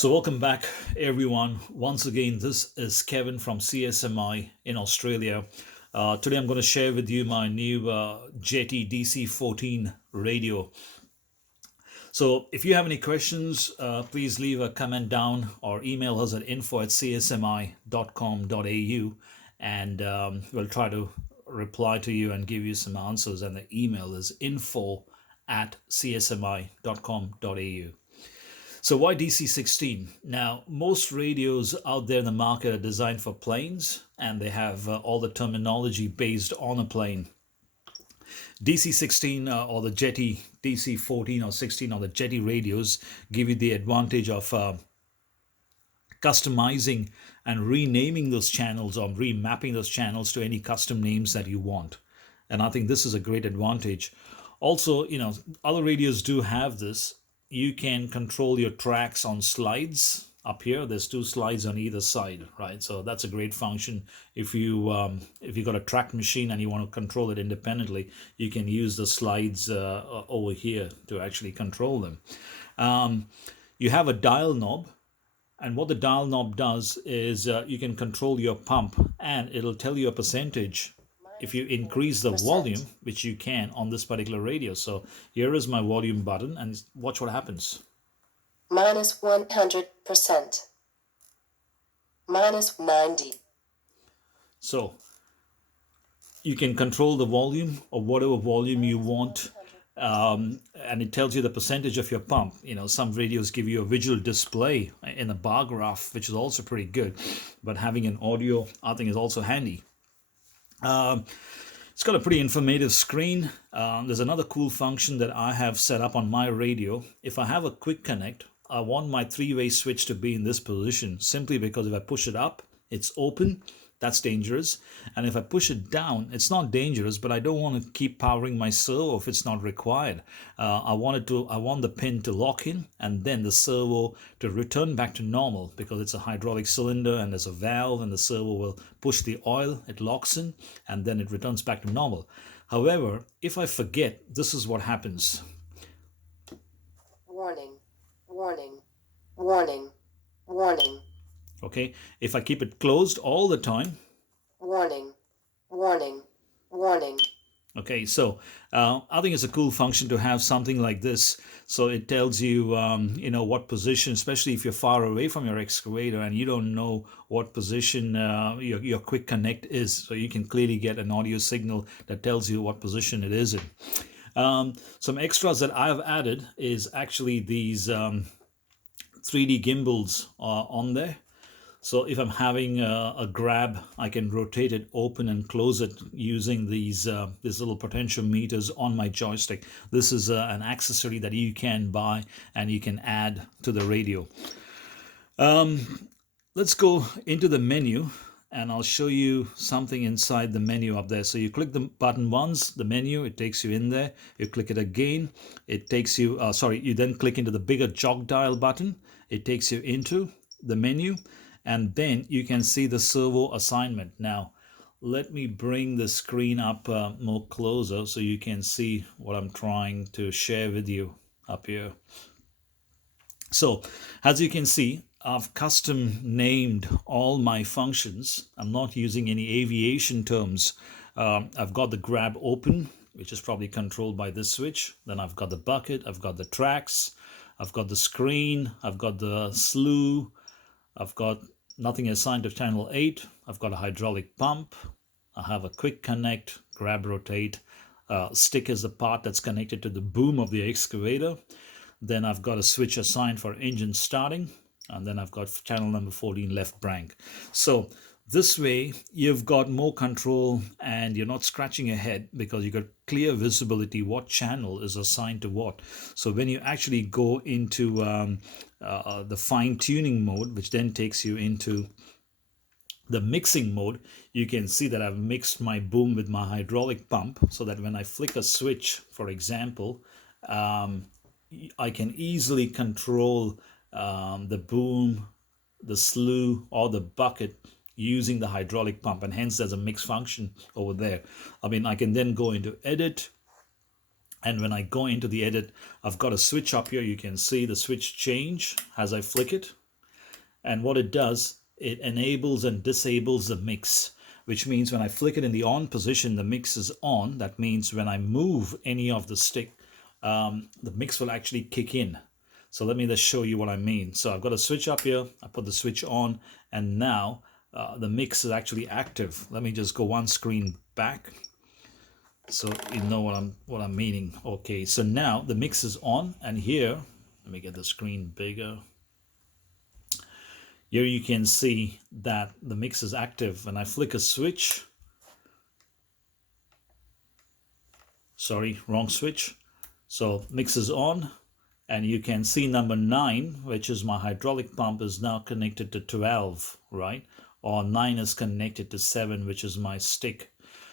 So, welcome back, everyone. Once again, this is Kevin from CSMI in Australia. Today, I'm going to share with you my new Jeti DC14 radio. So, if you have any questions, please leave a comment down or email us at info@csmi.com.au, and we'll try to reply to you and give you some answers. And the email is info@csmi.com.au. So why DC16? Now, most radios out there in the market are designed for planes, and they have all the terminology based on a plane. DC16 or the Jeti DC14 or 16 or the Jeti radios give you the advantage of customizing and renaming those channels or remapping those channels to any custom names that you want. And I think this is a great advantage. Also, other radios do have this. You can control your tracks on slides up here. There's two slides on either side, right? So that's a great function. If you got a track machine and you want to control it independently, you can use the slides over here to actually control them. You have a dial knob, and what the dial knob does is you can control your pump, and it'll tell you a percentage if you increase the volume, which you can on this particular radio. So here is my volume button, and watch what happens. Minus 100%. Minus 90. So you can control the volume or whatever volume you want. And it tells you the percentage of your pump. Some radios give you a visual display in a bar graph, which is also pretty good. But having an audio, I think, is also handy. It's got a pretty informative screen. There's another cool function that I have set up on my radio. If I have a quick connect, I want my three-way switch to be in this position, simply because if I push it up, it's open. That's dangerous. And if I push it down, it's not dangerous, but I don't want to keep powering my servo if it's not required. I want the pin to lock in, and then the servo to return back to normal, because it's a hydraulic cylinder and there's a valve, and the servo will push the oil, it locks in, and then it returns back to normal. However, if I forget, this is what happens. Warning, warning, warning, warning. Okay, if I keep it closed all the time. Warning, warning, warning. Okay, so I think it's a cool function to have something like this. So it tells you, what position, especially if you're far away from your excavator and you don't know what position your quick connect is. So you can clearly get an audio signal that tells you what position it is in. Some extras that I've added is actually these 3D gimbals on there. So if I'm having a grab, I can rotate it, open and close it using these little potentiometers on my joystick. This is an accessory that you can buy and you can add to the radio. Let's go into the menu, and I'll show you something inside the menu up there. So you click the button once, the menu, it takes you in there. You click it again, it takes you, you then click into the bigger jog dial button. It takes you into the menu. And then you can see the servo assignment. Now, let me bring the screen up more closer so you can see what I'm trying to share with you up here. So, as you can see, I've custom named all my functions. I'm not using any aviation terms. I've got the grab open, which is probably controlled by this switch. Then I've got the bucket, I've got the tracks, I've got the screen, I've got the slew, I've got nothing assigned to channel 8. I've got a hydraulic pump. I have a quick connect, grab, rotate. Stick is the part that's connected to the boom of the excavator. Then I've got a switch assigned for engine starting. And then I've got channel number 14 left crank. So this way you've got more control and you're not scratching your head, because you got clear visibility what channel is assigned to what. So when you actually go into the fine-tuning mode, which then takes you into the mixing mode, you can see that I've mixed my boom with my hydraulic pump, so that when I flick a switch, for example, I can easily control the boom, the slew, or the bucket using the hydraulic pump, and hence there's a mix function over there. I can then go into edit, and when I go into the edit, I've got a switch up here. You can see the switch change as I flick it. And what it does, it enables and disables the mix, which means when I flick it in the on position, the mix is on. That means when I move any of the stick, the mix will actually kick in. So let me just show you what I mean. So I've got a switch up here. I put the switch on, and now the mix is actually active. Let me just go one screen back so you know what I'm meaning. Okay, so now the mix is on, and here, let me get the screen bigger. Here you can see that the mix is active. When I flick a switch, sorry, wrong switch. So mix is on, and you can see number 9, which is my hydraulic pump, is now connected to 12, right? Or 9 is connected to 7, which is my stick.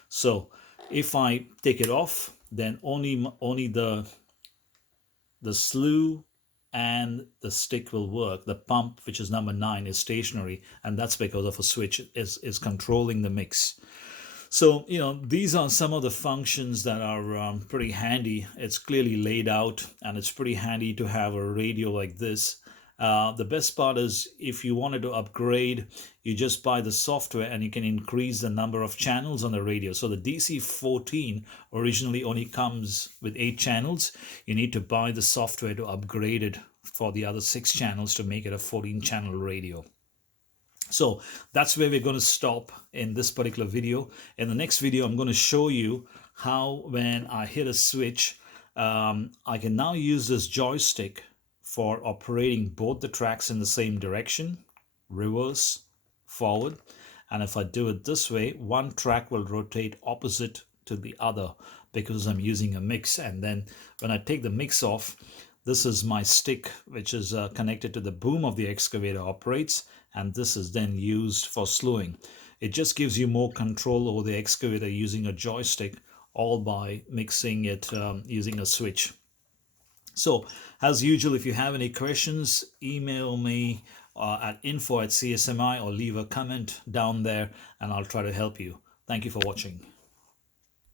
So if I take it off, then only the slew and the stick will work. The pump, which is number 9, is stationary, and that's because of a switch is controlling the mix. So, you know, these are some of the functions that are pretty handy. It's clearly laid out, and it's pretty handy to have a radio like this. The best part is if you wanted to upgrade, you just buy the software and you can increase the number of channels on the radio. So the DC14 originally only comes with 8 channels. You need to buy the software to upgrade it for the other 6 channels to make it a 14-channel radio. So that's where we're going to stop in this particular video. In the next video, I'm going to show you how when I hit a switch, I can now use this joystick for operating both the tracks in the same direction, reverse, forward. And if I do it this way, one track will rotate opposite to the other because I'm using a mix. And then when I take the mix off, this is my stick, which is connected to the boom of the excavator operates, and this is then used for slewing. It just gives you more control over the excavator using a joystick, all by mixing it using a switch. So, as usual, if you have any questions, email me at info@csmi or leave a comment down there, and I'll try to help you. Thank you for watching.